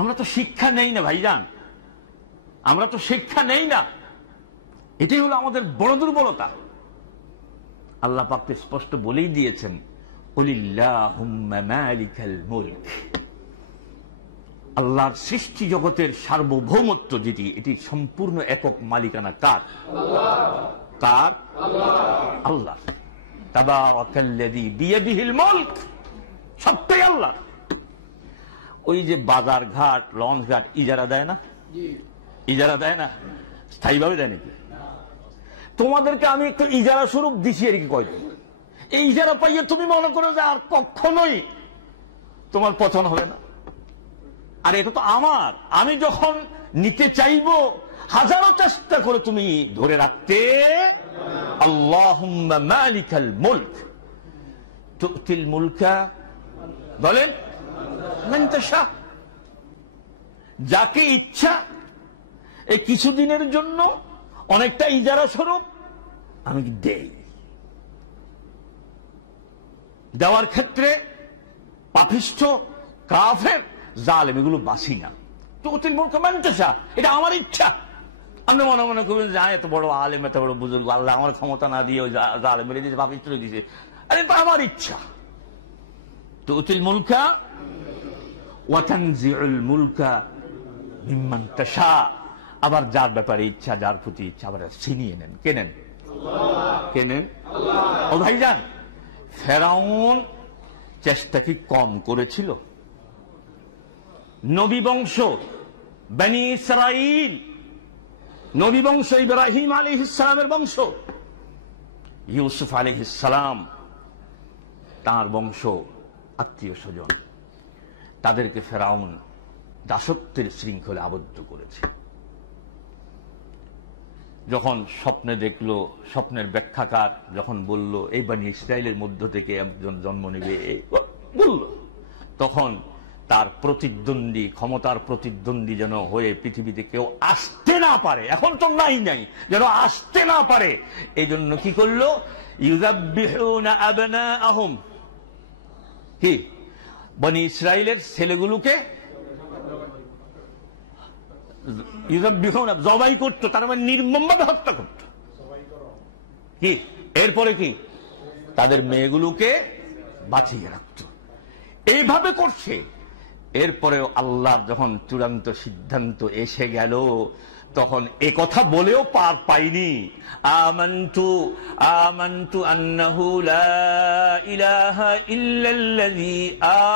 আমরা তো শিক্ষা নেই না ভাইজান, আমরা তো শিক্ষা নেই না। এটাই হলো আমাদের বড় দুর্বলতা। আল্লাহ পাক তো স্পষ্ট বলেই দিয়েছেন, কুলিল্লাহুম্মা মালিকাল মুলক। আল্লাহর সৃষ্টি জগতের সার্বভৌমত্ব যেটি, এটি সম্পূর্ণ একক মালিকানা কার? কার? আল্লাহ। তাবারাকাল্লাযী বিয়াদিহিল মুলক, সবটাই আল্লাহ। ওই যে বাজার ঘাট, লঞ্চ ঘাট ইজারা দেয় না? ইজারা দেয় না? স্থায়ীভাবে দেয় নাকি? তোমাদেরকে আমি একটু ইজারা স্বরূপ দিছি আর কি, কয়দিন এই ইজারা পাইয়ে তুমি মনে করো যে আর কখনোই তোমার পতন হবে না। আর এটা তো আমার, আমি যখন নিতে চাইবো হাজারো চেষ্টা করে তুমি ধরে রাখতে। আল্লাহুম্মা মালিকাল মুলক তুতিল মুলকা, বলেন, মান তাশা, যাকে ইচ্ছা এই কিছুদিনের জন্য অনেকটা ইজারা স্বরূপ আমি দেই। দেওয়ার ক্ষেত্রে পাপিষ্ঠ, কাফের, জালেম এগুলো বাসি না। তুতিল মুলকা মান তাশা, এটা আমার ইচ্ছা। আপনি মনে মনে করবেন যে এত বড় আলেম, এত বড় বুজুর্গ, আল্লাহ আমার ক্ষমতা না দিয়ে ওই জালেম মেরে দিয়েছে, পাপিষ্ঠ দিয়েছে, আরে এটা আমার ইচ্ছা। তুতিল মুলকা ওয়া তানজিউল মুলকা মিম্মান তাশা, আবার যার ব্যাপারে ইচ্ছা, যার প্রতি ইচ্ছা আবার ছিনিয়ে নেন। কে নেন? কে নেন? ও ভাইজান, ফেরাউন চেষ্টা কি কম করেছিল? নবী বংশ বনি ইসরাইল, নবী বংশ ইব্রাহিম আলাইহিস সালামের বংশ, ইউসুফ আলাইহিস সালাম তার বংশ, আত্মীয় স্বজন, তাদেরকে ফেরাউন দাসত্বের শৃঙ্খলে আবদ্ধ করেছে। যখন স্বপ্নে দেখলো, স্বপ্নের ব্যাখ্যাকার যখন বলল এই বনি ইসরাইলের মধ্য থেকে একজন জন্ম নেবে বলল, তখন তার প্রতিদ্বন্দ্বী, ক্ষমতার প্রতিদ্বন্দ্বী যেন হয়ে পৃথিবীতে কেউ আসতে না পারে, এখন তো নাই যেন আসতে না পারে, এই জন্য কি করলো? ইউযাব্বিহুনা আবনাআহুম, কি বনি ইসরাইলের ছেলেগুলোকে জবাই করতো, তার মানে নির্মমভাবে হত্যা করতো। কি এরপরে কি তাদের মেয়েগুলোকে বাঁচিয়ে রাখতো, এইভাবে করছে। এরপরেও আল্লাহর যখন চূড়ান্ত সিদ্ধান্ত এসে গেল, তখন এ কথা বলেও পার পাইনি। আমানতু আন্নাহু লা ইলাহা ইল্লাল্লাযী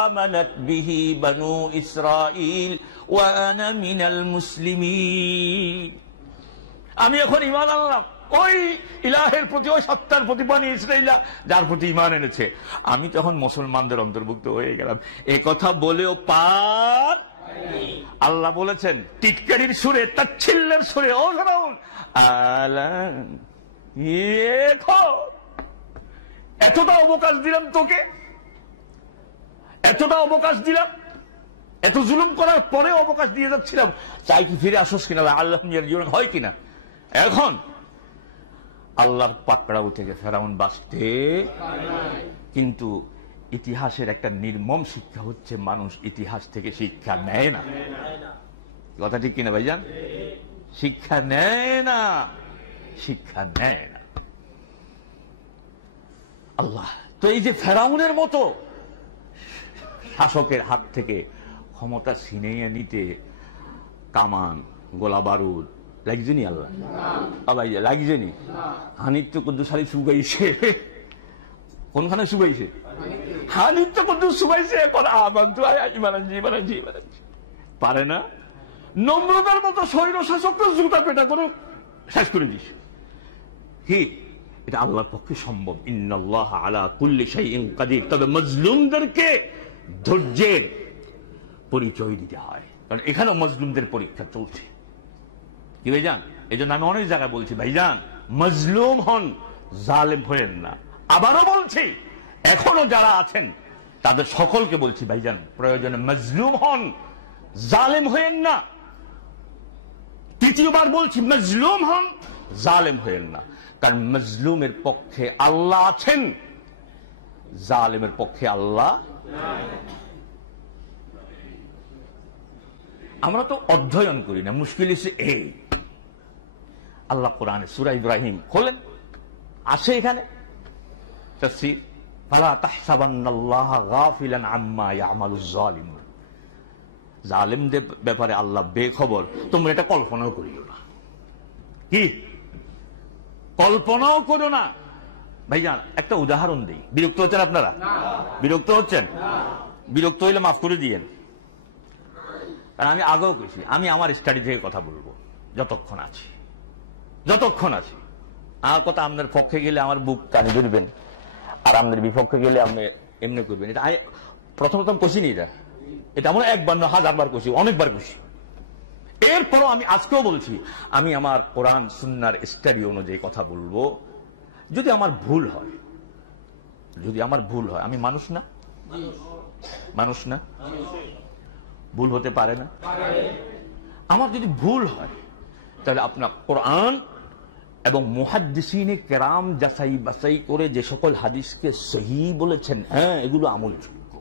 আমানাত বিহি বানু ইসরাঈল ওয়া আনা মিনাল মুসলিমিন। আমি এখন ঈমান আনলাম ওই ইলাহের প্রতি, ওই সত্তার প্রতি, বনি ইসরাঈলা যার প্রতি ঈমান এনেছে, আমি তখন মুসলমানদের অন্তর্ভুক্ত হয়ে গেলাম। এ কথা বলেও পার। আল্লাহ বলেছেন টিটকারির সুরে, তাচ্ছিল্যের সুরে, ও ফেরাউন, এতটা অবকাশ দিলাম তোকে, এতটা অবকাশ দিলাম, এত জুলুম করার পরে অবকাশ দিয়ে যাচ্ছিলাম, চাই কি ফিরে আসোস কিনা, আল্লাহ জীবন হয় কিনা। এখন আল্লাহর পাকড়াও থেকে ফেরাউন বাঁচতে, কিন্তু ইতিহাসের একটা নির্মম শিক্ষা হচ্ছে মানুষ ইতিহাস থেকে শিক্ষা নেয় না। কথা ঠিক কিনা ভাইজান? শিক্ষা নেয় না, শিক্ষা নেয় না। আল্লাহ তো এই যে ফেরাউনের মতো শাসকের হাত থেকে ক্ষমতা ছিনিয়ে নিতে কামান, গোলা বারুদ লাগছেনি? আল্লাহ ভাই লাগছেনি? হানির তো কুদ্দুস আলী শুকাইছে, কোনখানে শুকাইছে? হানির তো কুদ্দুস শুকাইছে, এখন আমান্তু ইমানানজি ইমানানজি ইমানানজি পারে না। নম্রতার মতো স্বৈর শাসককে জুতা পেটা করে শেষ করে দিস। কি এটা আল্লাহর পক্ষে সম্ভব? ইন্নাল্লাহ আলা কুল্লি শাইইন কাদির। তবে মজলুমদেরকে ধৈর্যের পরিচয় দিতে হয়, কারণ এখানে মজলুমদের পরীক্ষা চলছে। কি ভাইজান? এই জন্য আমি অনেক জায়গায় বলছি, ভাইজান মজলুম হন, জালেম হয়েন না। আবারও বলছি, এখনো যারা আছেন তাদের সকলকে বলছি, ভাইজান প্রয়োজনে মজলুম হন, জালেম হয়েন না। তৃতীয়বার বলছি, মজলুম হন, জালেম হয়েন না। কারণ মজলুমের পক্ষে আল্লাহ আছেন, জালেমের পক্ষে আল্লাহ। আমরা তো অধ্যয়ন করি না, মুশকিল হচ্ছে এই। আল্লাহ কোরআনে সূরা ইব্রাহিম খোলেন, আসে এখানে তাফসীর, ফালা তাহসাবান্নাল্লাহা গাফিলান আম্মা ইয়ামালুজ জালিমুন। জালেমদের ব্যাপারে আল্লাহ বেখবর, তোমরা এটা কল্পনাও করিও না। কি কল্পনাও করো না? ভাইজান একটা উদাহরণ দিই। বিরক্ত হচ্ছেন আপনারা? বিরক্ত হচ্ছেন? বিরক্ত হইলে মাফ করে দিয়েন, কারণ আমি আগেও কইছি আমি আমার স্টাডি থেকে কথা বলবো যতক্ষণ আছি। আমার কথা আপনার পক্ষে গেলে আমার বুক টানি ধরবেন, আর আপনার বিপক্ষে গেলে আপনি এমনি করবেন। এটা প্রথম কষিনি, এটা আমরা একবার না হাজারবার কষি, অনেকবার কষি। এরপরও আমি আজকেও বলছি, আমি আমার কোরআন সুন্নাহর স্টাডি অনুযায়ী কথা বলবো। যদি আমার ভুল হয়, আমি মানুষ না, ভুল হতে পারে না? আমার যদি ভুল হয়, তাহলে আপনার কোরআন এবং মুহাদ্দিসিনে কেরাম যাচাই বাছাই করে যে সকল হাদিসকে সহিহ বলেছেন, হ্যাঁ এগুলো আমলযোগ্য,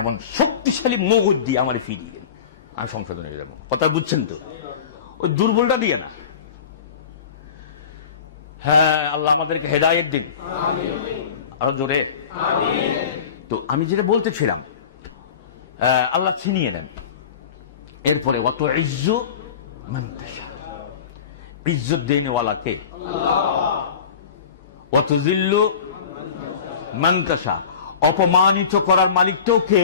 এমন শক্তিশালী মগজ দিয়ে আমার ফিরিয়ে দেন, আমি সংশোধন হয়ে যাবো। কথা বুঝছেন তো? ওই দুর্বলটা দিয়ে না। হ্যাঁ, আল্লাহ আমাদেরকে হেদায়েত দিন, আরো জোরে। তো আমি যেটা বলতেছিলাম, আল্লাহ ছিনিয়ে নেন। এরপরে অত ইজ্জু মান তাশা, ইজ্জত দেনেওয়ালা কে? অত জিল্লু মান তাশা, অপমানিত করার মালিকটাও কে?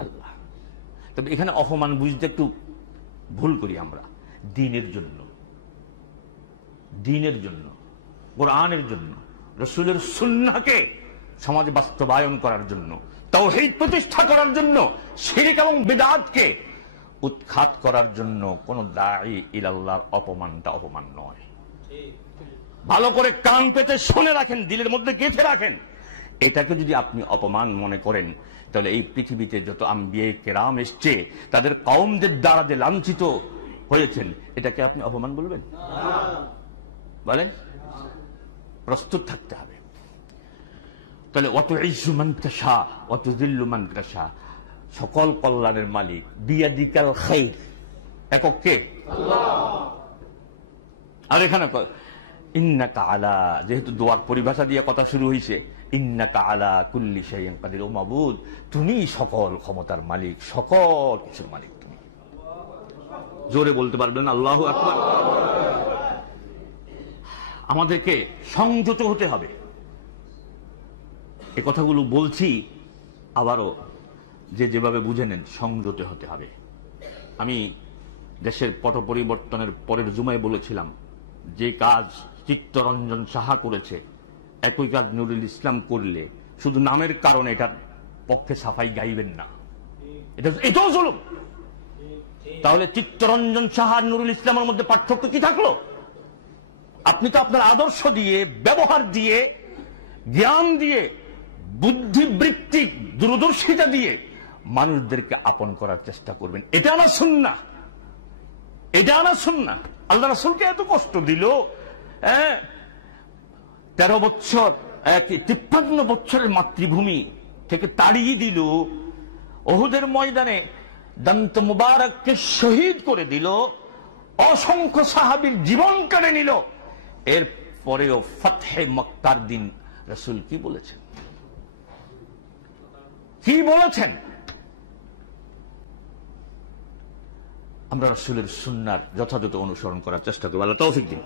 আল্লাহ। তবে এখানে অপমান বুঝতে একটু ভুল করি আমরা। দ্বীনের জন্য, কোরআনের জন্য, রাসূলের সুন্নাহকে সমাজে বাস্তবায়ন করার জন্য, তাওহীদ প্রতিষ্ঠা করার জন্য, শিরক এবং বিদআতকে উৎখাত করার জন্য কোন দাঈ ইলাল্লাহর অপমানটা অপমান নয়। ভালো করে কান পেতে শুনে রাখেন, দিলের মধ্যে গেঁথে রাখেন। এটাকে যদি আপনি অপমান মনে করেন, তাহলে এই পৃথিবীতে যত আম্বিয়া কেরাম এসছে, তাদের কওমদের দ্বারা যে লাঞ্ছিত হয়েছেন, এটাকে আপনি অপমান বলবেন? বলেন, প্রস্তুত থাকতে হবে। তাহলে অত ইজ্জু মান তাশা অত যিল্লু মান তাশা, সকল কল্যাণের মালিক বিয়াদিকাল খাইর, একক কে? আল্লাহ। আর এখানে ইন্নাকা আলা, যেহেতু দোয়ার পরিভাষা দিয়ে কথা শুরু হয়েছে, ইন্নাকা আলা কুল্লি শাইইন কাদির। ও মাবুদ, তুমি সকল ক্ষমতার মালিক, সকল কিছুর মালিক তুমি। জোরে বলতে পারবেন আল্লাহু আকবার? আমাদেরকে সংযত হতে হবে। এ কথাগুলো বলছি, আবারও যে যেভাবে বুঝে নেন, সংযত হতে হবে। আমি দেশের পট পরিবর্তনের পরের জুমায় বলেছিলাম, যে কাজ চিত্তরঞ্জন সাহা করেছে, একই কাজ নুরুল ইসলাম করলে শুধু নামের কারণে এটার পক্ষে সাফাই গাইবেন না, এটাও জুলুম। তাহলে চিত্তরঞ্জন সাহা আর নুরুল ইসলামের মধ্যে পার্থক্য কি থাকলো? আপনি তো আপনার আদর্শ দিয়ে, ব্যবহার দিয়ে, জ্ঞান দিয়ে, বুদ্ধিবৃত্তিক দূরদর্শিতা দিয়ে মানুষদেরকে আপন করার চেষ্টা করবেন। এটা আমার সুন্নাহ, আল্লাহ রাসূলকে এত কষ্ট দিল, 13 বছর 53 বছরের মাতৃভূমি থেকে তাড়িয়ে দিল, উহুদের ময়দানে দন্ত মুবারককে শহীদ করে দিল, অসংখ্য সাহাবীর জীবন কেড়ে নিল। এর পরেও ফাতহে মক্কার দিন রাসূল কি বলেছেন? আমরা রাসূলের সুন্নাহর যথাযথ অনুসরণ করার চেষ্টা করব। আল্লাহ তৌফিক দিন।